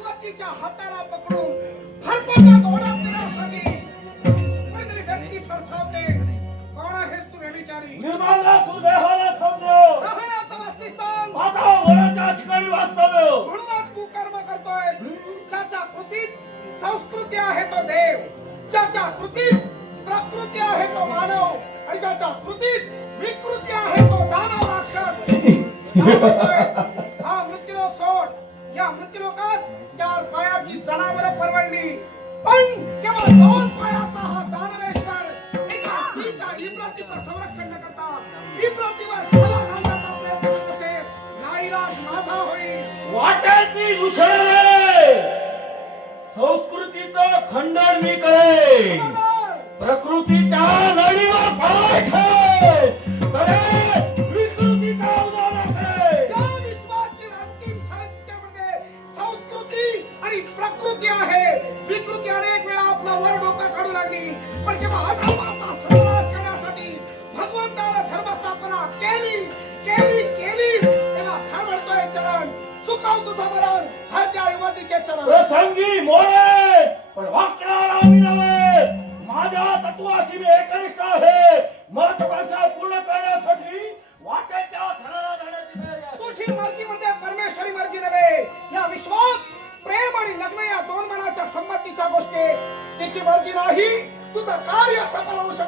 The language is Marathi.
व्यक्तीच्या हाताला पकडून फरफटत ओढत नेण्यासाठी कोणीतरी व्यक्ती सरसावते. कोण आहेस तू व्यभिचारी निर्माणला सुदेहाला समजो राहण्याचं वासस्थान माझा वराच्या ठिकाणी वास्तव्य. म्हणूनच कुकर्म करतोय. ज्याच्या कृतीत संस्कृती आहे तो देव. ज्याच्या कृतीत प्रकृती आहे तो मानव. आणि ज्याच्या कृतीत विकृती आहे तो दानव राक्षस. मृत्यूलोकात चार पायाची जनावर परवडली. पण केवळ दोन पायाचा हा दानवेश्वर एका स्त्रीच्या इब्रतीचं संरक्षण न करता इब्रतीवर खाला घालण्याचा प्रयत्न करत नाईलाज माझा होईल. वाटेची दुसरे. संस्कृतीचं खंडन मी खबरदार! प्रकृतीच्या लढीवर पाय ठेव. विकृती आहे. विकृती अनेक वेळा आपला वर डोका काढू लागली. पण जेव्हा अधर्माचा सर्वनाश करण्यासाठी भगवंताला धर्मस्थापना केली केली केली तेव्हा धर म्हणतोय चरण चुकाव तुझं मरण धर त्या युवतीचे चरण प्रसंगी मोरे! पण वाकणारा मी नव्हे. माझ्या तत्वाशी मी एकनिष्ठ आहे. महत्वाकांक्षा पूर्ण करण्यासाठी वाटेल त्या थराला जाण्याची तुझी मर्जी म्हणजे परमेश्वरी मर्जी नव्हे. या विश्वास त्याची माझी नाही. तुझं कार्य सफल होऊ शकत.